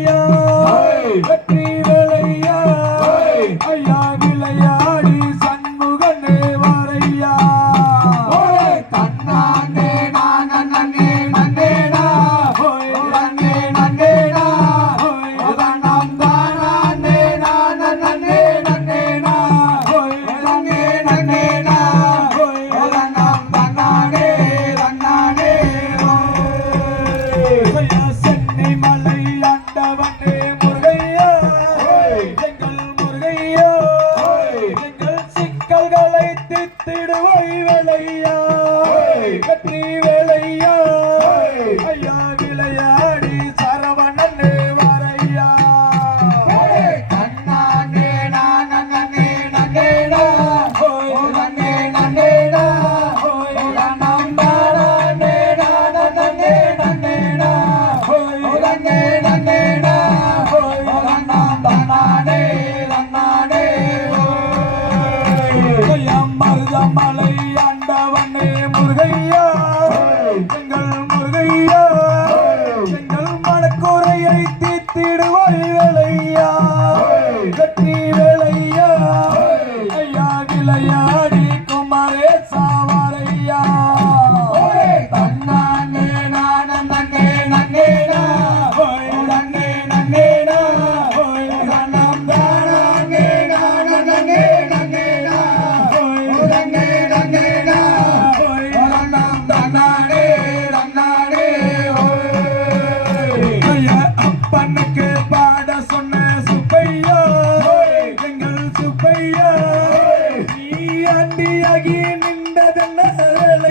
வெற்றியா வெற்றி வெற்றி வேலையா? ஐயா விளையாடி சரவணன் வரையா? கண்ணானே நானே நன்னேடா நன்னே நன்னேடா நம்பானே நானே நன்னேடா நன்னே நன்னேடா நன்னானே நன்னானே ஐயா வேலையா? வெற்றி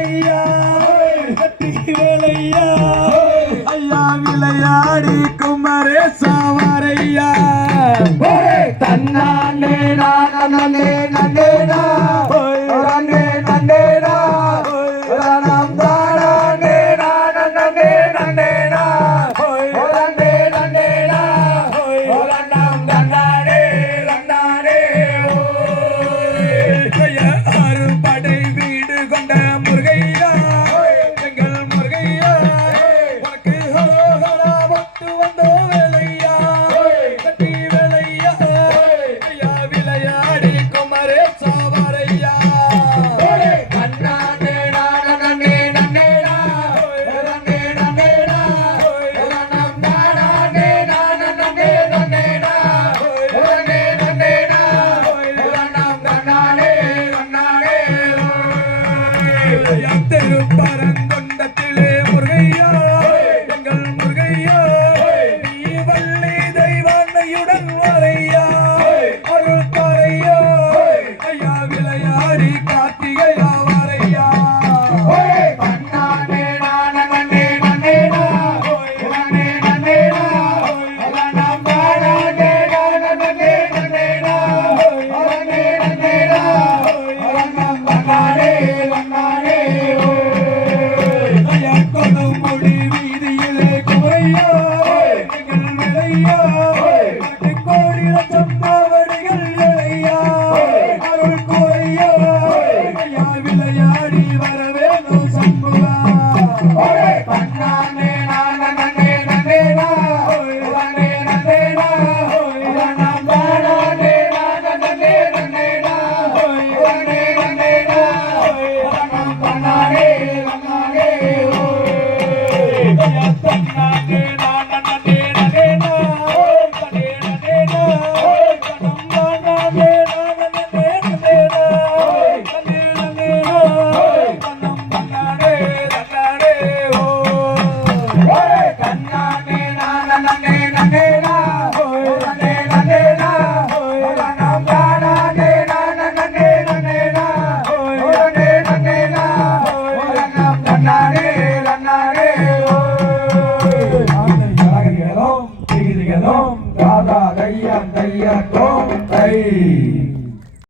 வேலையா கட்டி வேலையா? ஐயா விளையாடி குமரே சாவாரையா தன்னானே நானே சொன்னாங்க வணக்கம் ஐ